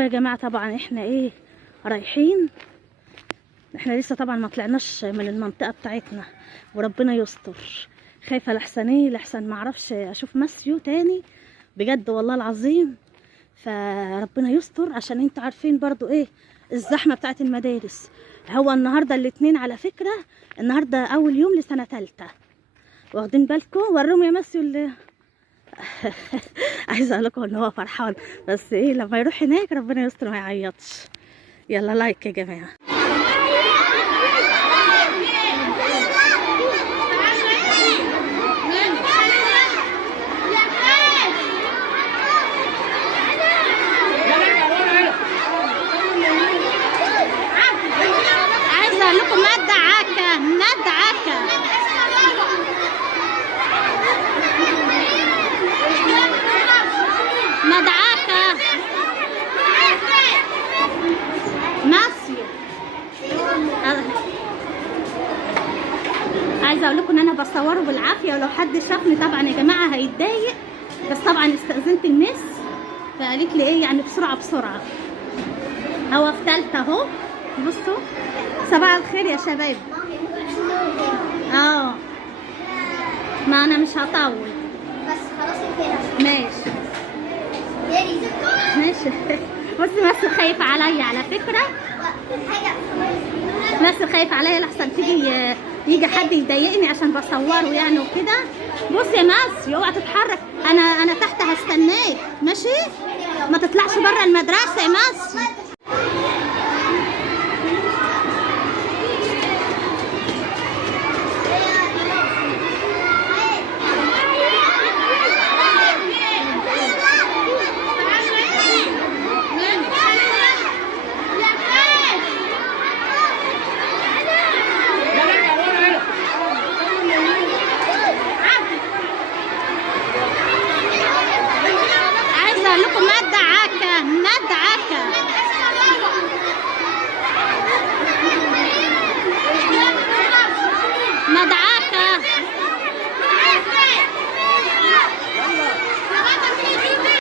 اهو يا جماعه. طبعا احنا ايه رايحين، احنا لسه طبعا ما طلعناش من المنطقه بتاعتنا، وربنا يستر. خايفه لحسن ايه، لحسن ما اعرفش اشوف ماسيو تاني بجد والله العظيم. فربنا يستر، عشان انتوا عارفين برضو ايه الزحمه بتاعت المدارس. هو النهارده الاثنين على فكره، النهارده اول يوم لسنه ثالثه، واخدين بالكم؟ وروم يا ماسيو اللي عايزه اقول لكم ان هو فرحان، بس ايه لما يروح هناك ربنا يستر ما يعيطش. يلا لايك يا جماعه. عايزه اقول لكم مدعكه مدعكه. مدعكه ماسيو. عايزه اقول لكم ان انا بصوره بالعافيه، ولو حد شافني طبعا يا جماعه هيتضايق، بس طبعا استاذنت المس فقالت لي ايه يعني بسرعه بسرعه. هو في ثالثه اهو، بصوا. صباح الخير يا شباب. ما انا مش هطول بس خلاص كده. ماشي ماشي. بصي ماسو خايف عليا على فكره، ماسو خايف عليا لحسن يجي حد يضايقني عشان بصوره يعني وكده. بص يا ماسيو اوعى تتحرك، انا تحت هستناك ماشي، ما تطلعش بره المدرسه يا ماسيو.